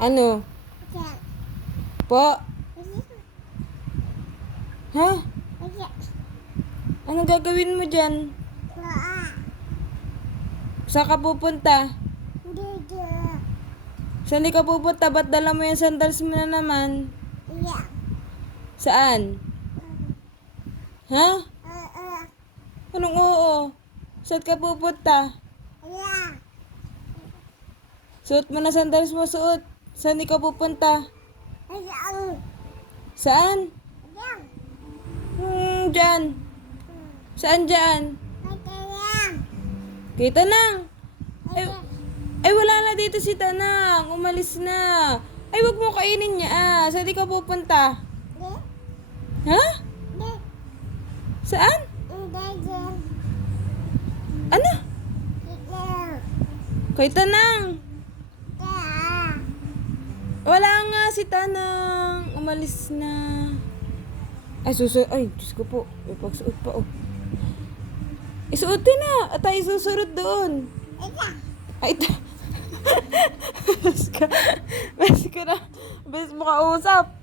Ano? Po? Ha? Anong gagawin mo dyan? Saan ka pupunta? Saan ka pupunta? Ba't dala mo yung sandals mo na naman? Saan? Ha? Anong oo? Saan ka pupunta? Suot mo na sandals mo, suot. Saan ka pupunta? Saan? Dyan. Saan dyan? Kay Tanang. Ay, wala na dito si Tanang. Umalis na. Ay, wag mo kainin niya Saan ka pupunta? Ha? Saan? Ano? Kay Tanang. Wala nga si Tanang. Umalis na. Ay, ay, Diyos ko po. May pagsuot pa, oh. Isuotin na. At tayo susurod doon. Ay, ito. Bes ka na. Bes mo kausap.